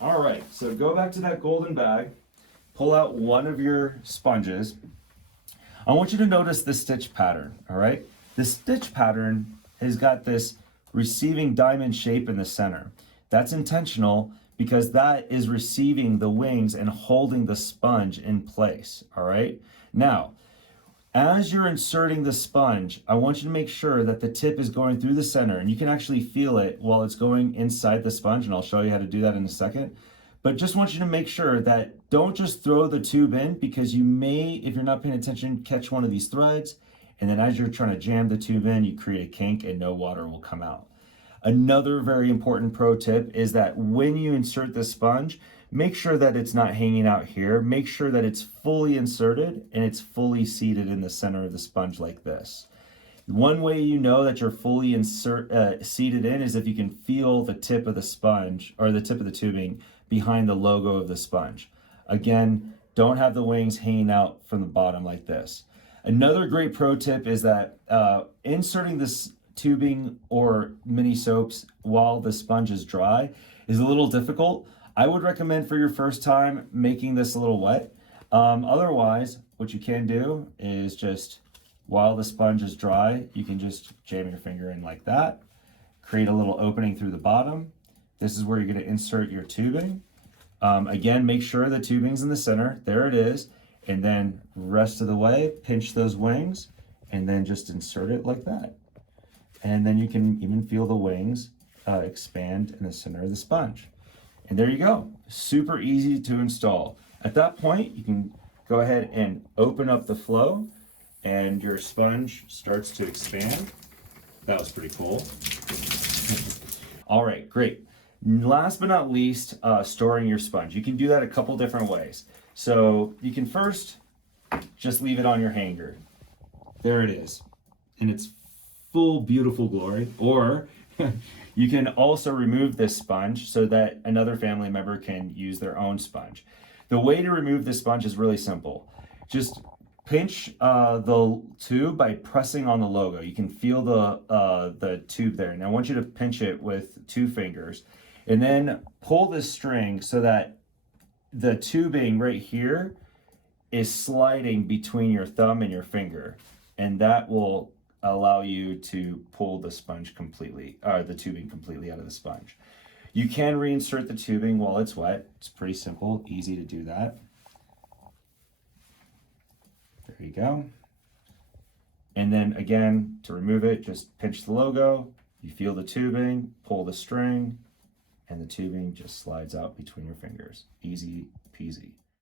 All right, so go back to that golden bag, pull out one of your sponges. I want you to notice the stitch pattern, all right? The stitch pattern has got this receiving diamond shape in the center. That's intentional because that is receiving the wings and holding the sponge in place, all right? Now, as you're inserting the sponge, I want you to make sure that the tip is going through the center, and you can actually feel it while it's going inside the sponge, and I'll show you how to do that in a second. But just want you to make sure that don't just throw the tube in, because you may, if you're not paying attention, catch one of these threads, and then as you're trying to jam the tube in, you create a kink and no water will come out. Another very important pro tip is that when you insert the sponge, make sure that it's not hanging out here. Make sure that it's fully inserted and it's fully seated in the center of the sponge like this. One way you know that you're fully seated in is if you can feel the tip of the sponge or the tip of the tubing behind the logo of the sponge. Again, don't have the wings hanging out from the bottom like this. Another great pro tip is that inserting this tubing or mini soaps while the sponge is dry is a little difficult. I would recommend for your first time making this a little wet. Otherwise, what you can do is just, while the sponge is dry, you can just jam your finger in like that, create a little opening through the bottom. This is where you're going to insert your tubing. Again, make sure the tubing's in the center. There it is. And then rest of the way, pinch those wings and then just insert it like that. And then you can even feel the wings expand in the center of the sponge. And there you go. Super easy to install. At that point, you can go ahead and open up the flow and your sponge starts to expand. That was pretty cool. All right, great. Last but not least, storing your sponge. You can do that a couple different ways. So you can first just leave it on your hanger. There it is in its full beautiful glory. Or you can also remove this sponge so that another family member can use their own sponge. The way to remove this sponge is really simple. Just pinch the tube by pressing on the logo. You can feel the tube there. And I want you to pinch it with 2 fingers and then pull this string so that the tubing right here is sliding between your thumb and your finger. And that will allow you to pull the sponge completely, or the tubing completely out of the sponge. You can reinsert the tubing while it's wet. It's pretty simple, easy to do that. There you go. And then again, to remove it, just pinch the logo, you feel the tubing, pull the string, and the tubing just slides out between your fingers. Easy peasy.